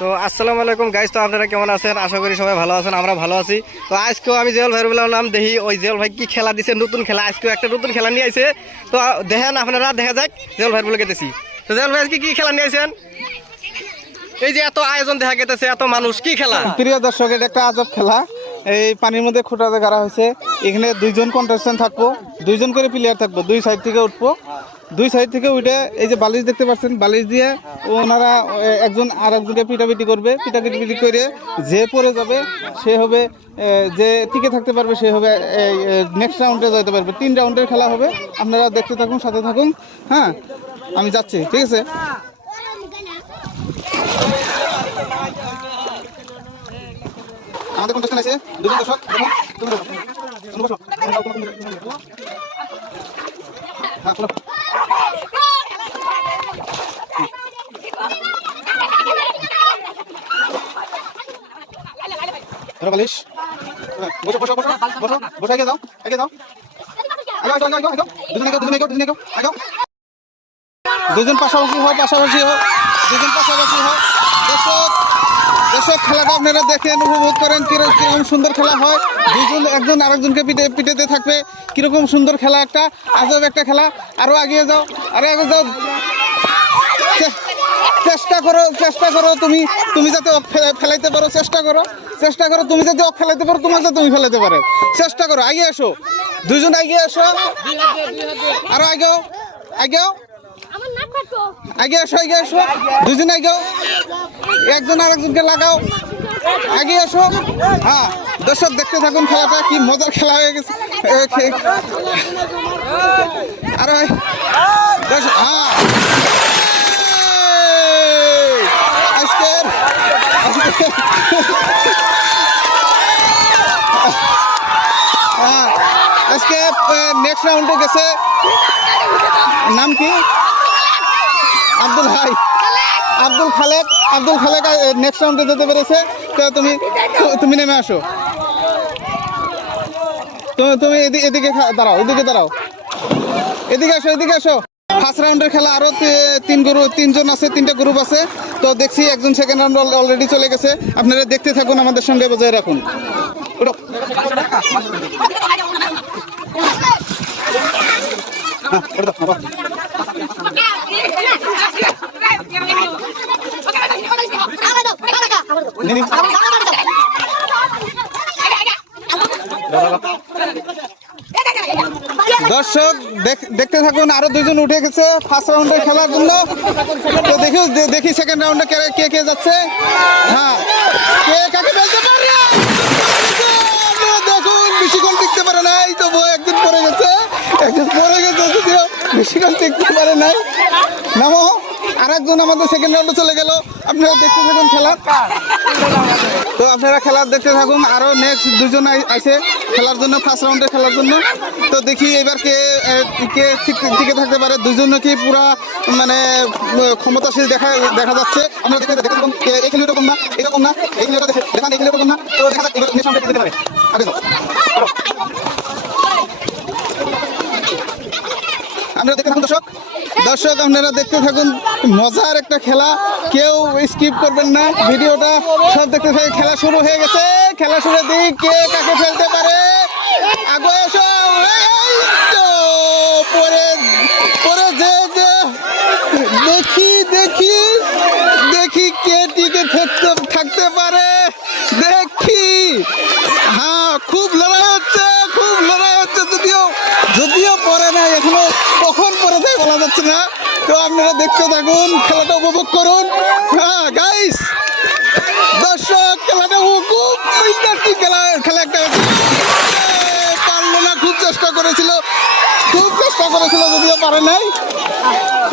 তো আসসালামু আলাইকুম গাইস, তো আপনারা কেমন আছেন? আশা করি সবাই ভালো আছেন, আমরা ভালো আছি। তো আজকেও আমি জেল ভাইয়ের বললাম দেখি ওই জেল ভাই কি খেলা দিছে, নতুন খেলা। আজকেও একটা নতুন খেলা নিয়ে আইছে, তো দেখেন আপনারা, দেখা যাক জেল ভাইয়ের বলে গেতেছি। তো জেল ভাই আজকে কি খেলা নিয়ে আইছেন? এই যে এত আয়োজন দেখা গেতেছে, এত মানুষ, কি খেলা? প্রিয় দর্শক, এটা একটা আজব খেলা। এই পানির মধ্যে খুঁটাতে গাড়া হয়েছে। এখানে দুইজন কন্টেস্টেন্ট থাকবো, দুইজন করে প্লেয়ার থাকবো। দুই সাইড থেকে উঠবো, দুই সাইড থেকে উঠে এই যে বালিশ দেখতে পাচ্ছেন, বালিশ দিয়ে ওনারা একজন আর একজনকে পিটাপিটি করবে। পিটাপিটি করে যে পড়ে যাবে সে হবে, যে টিকে থাকতে পারবে সে হবে নেক্সট রাউন্ডে যেতে পারবে। 3 রাউন্ডের খেলা হবে, আপনারা দেখতে থাকুন, সাথে থাকুন। হ্যাঁ, আমি যাচ্ছি, ঠিক আছে। আমাদের কন্টেস্টেন্ট আছে দুজন দর্শক, দেখুন তুমি বসো, তুমি বসো। হ্যাঁ, চলো। ধরো বালিশ, বসো বসো বসো বসো বসো, এগিয়ে যাও, এগিয়ে যাও, আগে আগে আগে, দুজন এগো, দুজন এগো, দুজন এগো, আগে দুজন পাশাপাশি হোক, পাশাপাশি হোক, দুজন পাশাপাশি হোক। দর্শক, খেলাটা আপনারা দেখেন, উপভোগ করেন, কিরকম সুন্দর খেলা হয়। দুজন একজন আরেকজনকে পিটাতে থাকবে, কিরকম সুন্দর খেলা, একটা আজব একটা খেলা। আরো এগিয়ে যাও, আরো এগিয়ে যাও, চেষ্টা করো তুমি যাতে ফেলাইতে পারো, চেষ্টা করো তুমি যাতে ফেলাইতে পারো, তোমার যাতে তুমি ফেলাইতে পারো, চেষ্টা করো। এগিয়ে এসো, দুজন এগিয়ে এসো, আরো আগেও আগেও আগে এসো, দুজন আগেও, একজন আরেকজনকে লাগাও, আগে এসো। হ্যাঁ দর্শক, দেখতে থাকুন, খেলাটা কি মজার খেলা হয়ে গেছে। আর হ্যাঁ, আজকে নেক্সট রাউন্ডে গেছে, নাম কি? আব্দুল খালেক নেক্সট রাউন্ডে যেতে পেরেছে। তো তুমি নেমে আসো, তুমি এদিকে দাঁড়াও, এদিকে আসো। ফার্স্ট রাউন্ডের খেলা, আরো তিনজন আছে, 3টা গ্রুপ আছে। তো দেখছি একজন সেকেন্ড রাউন্ড অলরেডি চলে গেছে। আপনারা দেখতে থাকুন, আমাদের সঙ্গে বজায় রাখুন। দর্শক দেখতে থাকুন, আরো 2জন উঠে গেছে ফার্স্ট রাউন্ডের খেলার জন্য। তো দেখি সেকেন্ড রাউন্ডে কে যাচ্ছে। হ্যাঁ, কে কাকে ফেলতে পারে? দেখুন, বেশিক্ষণ টিকতে পারে নাই, তো একজন পড়ে গেছে, যদিও বেশিক্ষণ টিকতে পারে নাই। নামো, আর একজন আমাদের সেকেন্ড রাউন্ডে চলে গেল। আপনারা দেখতে থাকুন খেলা, তো আপনারা খেলা দেখতে থাকুন। আরো নেক্সট 2জন আছে খেলার জন্য, ফার্স্ট রাউন্ডে খেলার জন্য। তো দেখি এবার কে টিকে থাকতে পারে। 2জন নাকি পুরা মানে ক্ষমতাশীল দেখা যাচ্ছে। আমরা দেখতে থাকুন, এই খেলা এরকম না, এই খেলাটা দেখান, এই খেলা এরকম না। তো দেখা যাক এবার নেক্সট রাউন্ডে যেতে পারে। আগে যাও, আপনারা দেখতে থাকুন। দর্শক আপনারা দেখতে থাকুন, মজার একটা খেলা, কেউ স্কিপ করবেন না, ভিডিওটা সব দেখতে থাকুন। খেলা শুরু হয়ে গেছে, খেলা শুরু দিই, কে কাকে ফেলতে পারে? আগে এসো, পরে দেখি কে টিকে থাকতে পারে, দেখি। হ্যাঁ, খুব লড়াই হচ্ছে, যদিও পরে নাই, এখনো কখন পরে যায় বলা যাচ্ছে না। তো আপনারা দেখতে থাকুন, খেলাটা উপভোগ করুন। হ্যাঁ গাইস, দর্শক, খেলাটা খুব ইন্টারেস্টিং খেলা একটা। পারলো না, খুব চেষ্টা করেছিল, যদিও পারে নাই।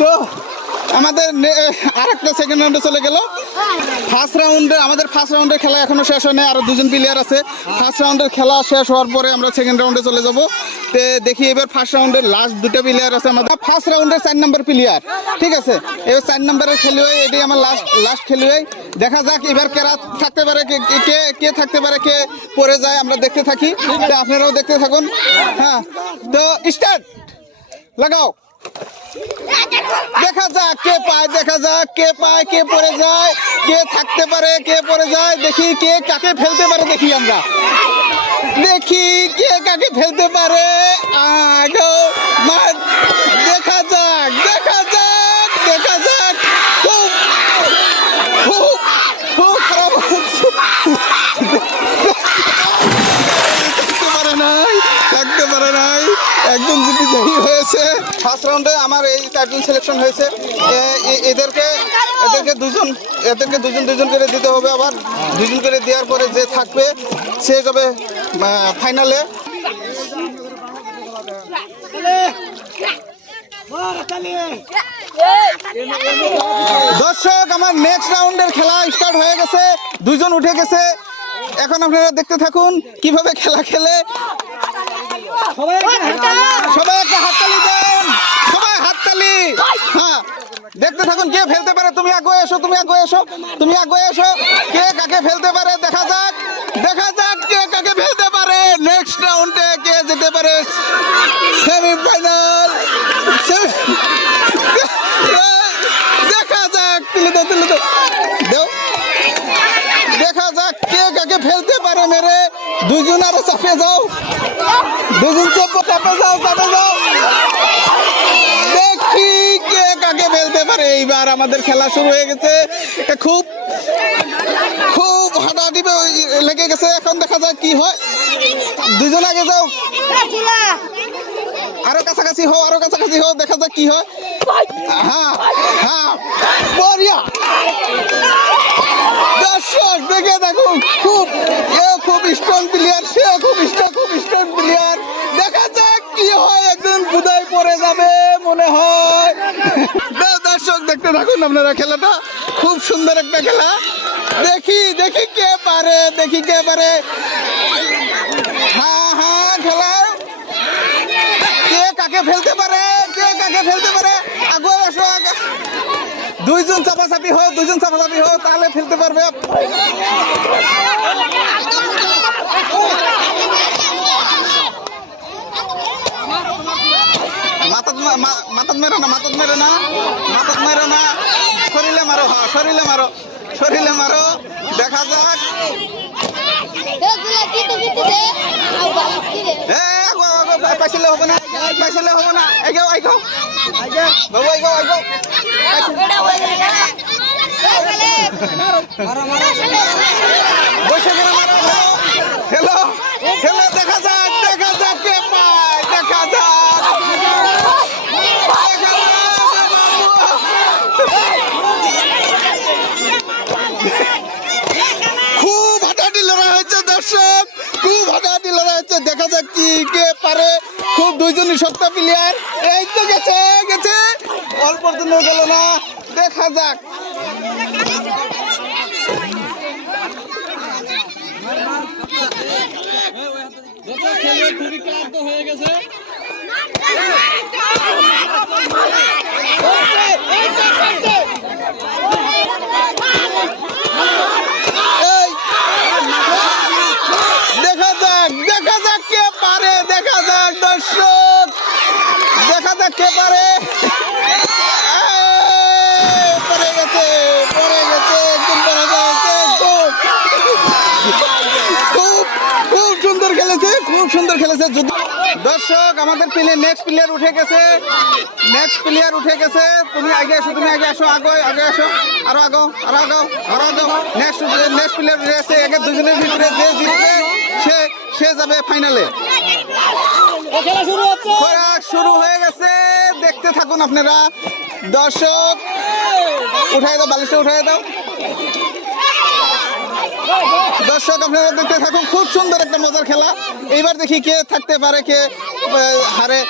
তো আমাদের আরেকটা সেকেন্ড রাউন্ডে চলে গেল। আমাদের ফার্স্ট রাউন্ডের খেলা এখনো শেষ হয় নাই, আরো 2জন প্লেয়ার আছে। ফার্স্ট রাউন্ডের খেলা শেষ হওয়ার পরে আমরা সেকেন্ড রাউন্ডে চলে যাব। তো দেখি এবার ফার্স্ট রাউন্ডের লাস্ট 2টা প্লেয়ার আছে আমাদের। ফার্স্ট রাউন্ডের 4 নম্বর প্লেয়ার, ঠিক আছে। এবার 4 নম্বরের খেলোয়াড়, এটাই আমার লাস্ট খেলোয়াড়। দেখা যাক এবার কে থাকতে পারে, কে থাকতে পারে, কে পড়ে যায়, আমরা দেখতে থাকি। তো আপনারাও দেখতে থাকুন। হ্যাঁ, তো স্টার্ট, লাগাও, দেখা দেখা যাক কে পায়, দেখা যাক কে পায়, কে পড়ে যায়, কে থাকতে পারে, কে পড়ে যায়। দেখি কে কাকে ফেলতে পারে, দেখি আমরা দেখি কে কাকে ফেলতে পারে। দেখা যাক, দেখা যাক, দেখা যাক। খুব খুব খুব খারাপ হচ্ছে। থাকতে পারে নাই, একদম জিপি জয়ী হয়েছে। ফার্স্ট রাউন্ডে আমার এই 4 জন সিলেকশন হয়েছে। এদেরকে দুজন করে দিতে হবে। আবার 2 জন করে দেওয়ার পরে যে থাকবে সে যাবে ফাইনালে। দর্শক, আমার নেক্সট রাউন্ডের খেলা স্টার্ট হয়ে গেছে। 2 জন উঠে গেছে। এখন আপনারা দেখতে থাকুন কিভাবে খেলা খেলে। সবাই একটা হাততালি দেন, সবাই হাততালি। হ্যাঁ, দেখতে থাকুন কে ফেলতে পারে। তুমি আগে এসো, তুমি আগে এসো, তুমি আগে এসো। কে কাকে ফেলতে পারে দেখা যাক, দেখা যাক কে কাকে ফেলতে পারে। নেক্সট রাউন্ডে কে যেতে পারে সেমিফাইনাল। দেখা যাক, তুলে দাও, তুলে দাও, দেও। দেখা যাক কে কাকে ফেলতে পারে। মেরে 2 জন আরো চাপে যাও, 2 জন চাপে যাও, চাপে যাও। দেখি কে কাকে ফেলতে পারে। এইবার আমাদের খেলা শুরু হয়ে গেছে। এটা খুব খুব হাঁটাহাঁটি লেগে গেছে। এখন দেখা যাক কি হয়। 2 জন আগে যাও, আরো কাছাকাছি হও, আরো কাছাকাছি হও, দেখা যাক কি হয়। হ্যাঁ হ্যাঁ, বঢ়িয়া। দর্শক দেখে দেখুন, খুব স্ট্রং প্লেয়ার, সে খুব স্ট্রং প্লেয়ার। দেখা যাক কি হয়। একজন বুদায় পড়ে যাবে মনে হয়। দর্শক দেখতে থাকুন আপনারা খেলাটা, খুব সুন্দর একটা খেলা। দেখি দেখি কে পারে, দেখি কে পারে। হ্যাঁ হ্যাঁ, খেলা কে কাকে ফেলতে পারে, কে কাকে ফেলতে পারে। আগে আসো, আগে 2 জন চাপাচাপি হোক, 2 জন চাপাচাপি হোক, তাহলে ফেলতে পারবে। মাথাত মেরো না, মাথাত মেরো না, মাথাত মেরো না। শরীরে মারো, হ্যাঁ শরীরে মারো, শরীরে মারো। দেখা যাক। পাইছিলে হবে না, পাইছিলে হবে না। আইগাও, আইগাও, বাবু আইগাও, আইগাও। বসে গেলে মারো, খেলো, খেলো। দেখা যাক, দেখা যাক কে পায়, দেখা যাক। খুব হাঁটাহাঁটি লড়াই হচ্ছে দর্শক, খুব হাঁটাহাঁটি লড়াই হচ্ছে। দেখা যাক কি কে পারে। খুব 2 জনই সত্তা প্লেয়ার। এই তো গেছে, গেছে, অল্প জন্য গেল না। দেখা যাক। খুবই ক্লান্ত হয়ে গেছে। দেখা যাক, দেখা যাক কে পারে, দেখা যাক দর্শক, দেখা যাক কে পারে। পড়ে গেছে, পড়ে গেছে, একদম পড়ে গেছে। খুব খুব সুন্দর খেলেছে, খুব সুন্দর খেলেছে। দর্শক, আমাদের নেক্সট প্লেয়ার উঠে গেছে, নেক্সট প্লেয়ার উঠে গেছে। তুমি আগে আসো, তুমি আগে আসো, আগে আগে আসো, আরো আগো, আরো আগো, আরো আগো। নেক্সট প্লেয়ার উঠে গেছে। একে 2 জনের ভিতরে যে জিতবে সে যাবে ফাইনালে। খেলা শুরু হয়ে গেছে, দেখতে থাকুন আপনারা। দর্শক, উঠাই দাও, বালিশটা উঠাই দাও। দর্শক, আপনারা দেখতে থাকুন, খুব সুন্দর একটা মজার খেলা। এইবার দেখি কে থাকতে পারে, কে হারে।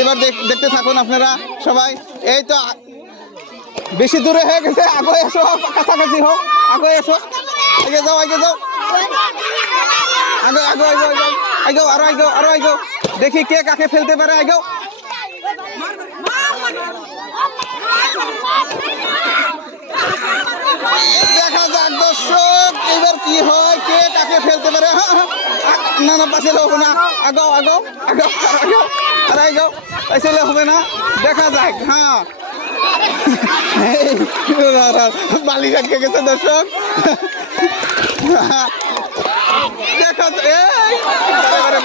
এবার দেখতে থাকুন আপনারা সবাই। এই তো বেশি দূরে হয়ে গেছে, আগে এসো, কাছাকাছি হোক, আগে এসো, আগে যাও, আগে যাও, আগে আগে আগে আগে, আরো আগে, আরো আগে। দেখি কে কাকে ফেলতে পারে। আগে দেখা যাক দর্শক, এবার কি হয়, কে কাকে ফেলতে পারে। না না, পাইলে হবে না। আগাও, আগাও, আগাও, আগাও, আর আগাও, পাইলে হবে না। দেখা যাক। হ্যাঁ, বালি আটকে গেছে দর্শক দেখো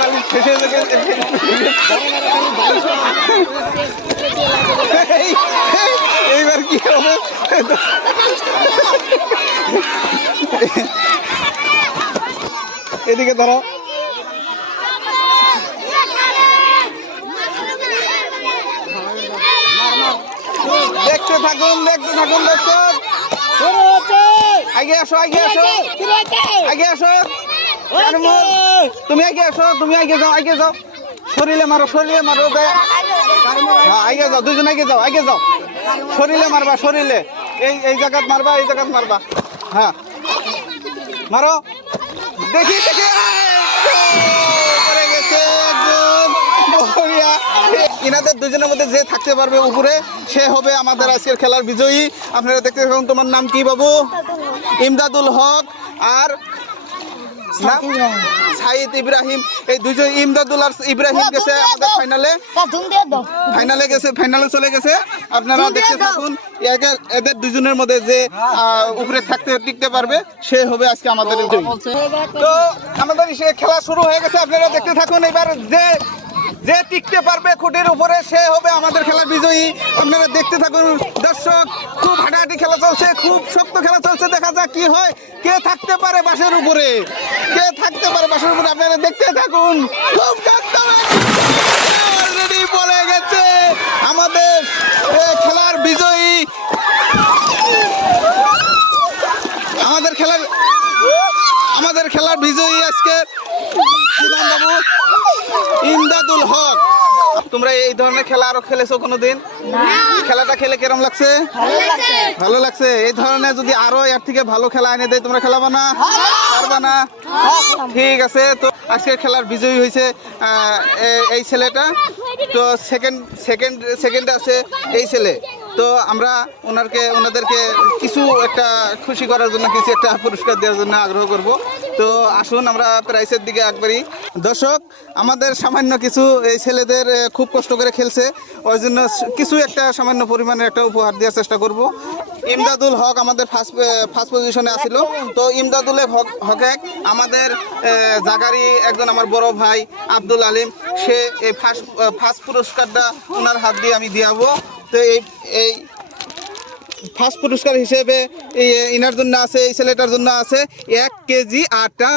বালি শেষে এইবার কি হবে এদিকে ধরো দেখতে থাকুন দর্শক আগে আসো আগে আসো তুমি আগে যাও শরীরে মারো হ্যাঁ আগে যাও দুজন আগে যাও শরীরে মারবা শরীরে এই জায়গাত মারবা হ্যাঁ মারো দেখি পড়ে গেছে একজন বঢ়িয়া। ইনাদের দুজনের মধ্যে যে থাকতে পারবে উপরে সে হবে আমাদের আজকের খেলার বিজয়ী। আপনারা দেখতে থাকুন। তোমার নাম কি বাবু? ইমদাদুল হক আর সাইদ ইব্রাহিম। এই দুজন ইমদাদুল আর ইব্রাহিম গেছে আমাদের ফাইনালে চলে গেছে। আপনারা দেখতে থাকুন। এদের দুজনের মধ্যে যে উপরে টিকতে পারবে সে হবে আজকে আমাদের বিজয়ী। তো আমাদের খেলা শুরু হয়ে গেছে। আপনারা দেখতে থাকুন। এবার যে টিকতে পারবে খুঁটির উপরে সে হবে আমাদের খেলার বিজয়ী। আপনারা দেখতে থাকুন দর্শক। খুব হাঁটাহাঁটি খেলা চলছে, খুব শক্ত খেলা চলছে। দেখা যাক কি হয়, কে থাকতে পারে বাসের উপরে, আপনারা দেখতে থাকুন। খুব অলরেডি বলে গেছে আমাদের খেলার বিজয়ী, আমাদের খেলার বিজয়ী আজকে বাবু ইমদাদুল হক। তোমরা এই ধরনের খেলা আরো খেলেছো কোনোদিন? খেলাটা খেলে কেরম লাগছে? ভালো লাগছে। এই ধরনের যদি আরো এর থেকে ভালো খেলা এনে দেয় তোমরা খেলাবা না? পারবা না? ঠিক আছে। তো আজকের খেলার বিজয়ী হয়েছে এই ছেলেটা। তো সেকেন্ড আছে এই ছেলে। তো আমরা ওনাদেরকে কিছু একটা খুশি করার জন্য, কিছু একটা পুরস্কার দেওয়ার জন্য আগ্রহ করব। তো আসুন আমরা প্রাইসের দিকে একবারই। দর্শক, আমাদের সামান্য কিছু এই ছেলেদের খুব কষ্ট করে খেলছে, ওই জন্য কিছু একটা সামান্য পরিমাণের একটা উপহার দেওয়ার চেষ্টা করব। ইমদাদুল হক আমাদের ফার্স্ট পজিশনে আসিল। তো ইমদাদুল হকে আমাদের জাগারি একজন আমার বড় ভাই আব্দুল আলিম, সে এই ফার্স্ট পুরস্কারটা ওনার হাত দিয়ে আমি দিয়াবো। তো এই ফার্স্ট পুরস্কার হিসেবে ইনার জন্য আছে, এই ছেলেটার জন্য আছে 1 কেজি আটা।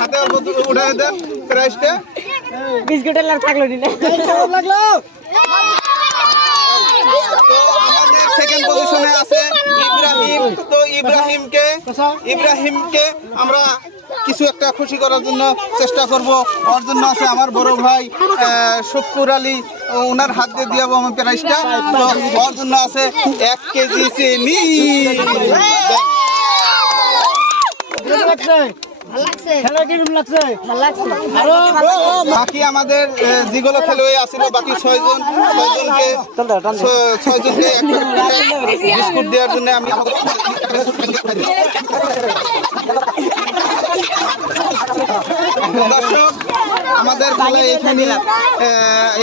হাতে উঠাই দেন প্রাইসটা। বিস্কুটের লাগ থাকলো দিলে সেকেন্ড পজিশনে আছে ইব্রাহিম। তো ইব্রাহিমকে আমরা কিছু একটা খুশি করার জন্য চেষ্টা করব। ওর জন্য আছে আমার বড় ভাই শুকুর আলী, ওনার হাত দিয়ে দিয়াবো আমার প্রাইসটা। তো ওর জন্য আছে 1 কেজি চিনি। বাকি আমাদের যেগুলো খেলোয়াড় আছিল, বাকি ছয়জনকে বিস্কুট দেওয়ার জন্য আমি দর্শক আমাদের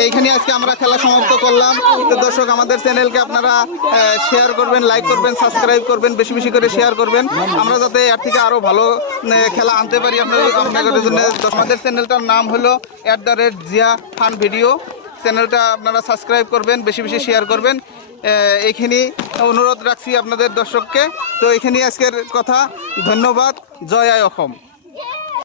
এইখানে আজকে আমরা খেলা সমাপ্ত করলাম। তো দর্শক, আমাদের চ্যানেলকে আপনারা শেয়ার করবেন, লাইক করবেন, সাবস্ক্রাইব করবেন, বেশি বেশি করে শেয়ার করবেন, আমরা যাতে এর থেকে আরো ভালো খেলা আনতে পারি আপনাদের জন্য। আমাদের চ্যানেলটার নাম হলো @জিয়া ফান ভিডিও। চ্যানেলটা আপনারা সাবস্ক্রাইব করবেন, বেশি বেশি শেয়ার করবেন। এইখানে অনুরোধ রাখছি আপনাদের দর্শককে। তো এখানেই আজকের কথা। ধন্যবাদ। জয় আই অসম।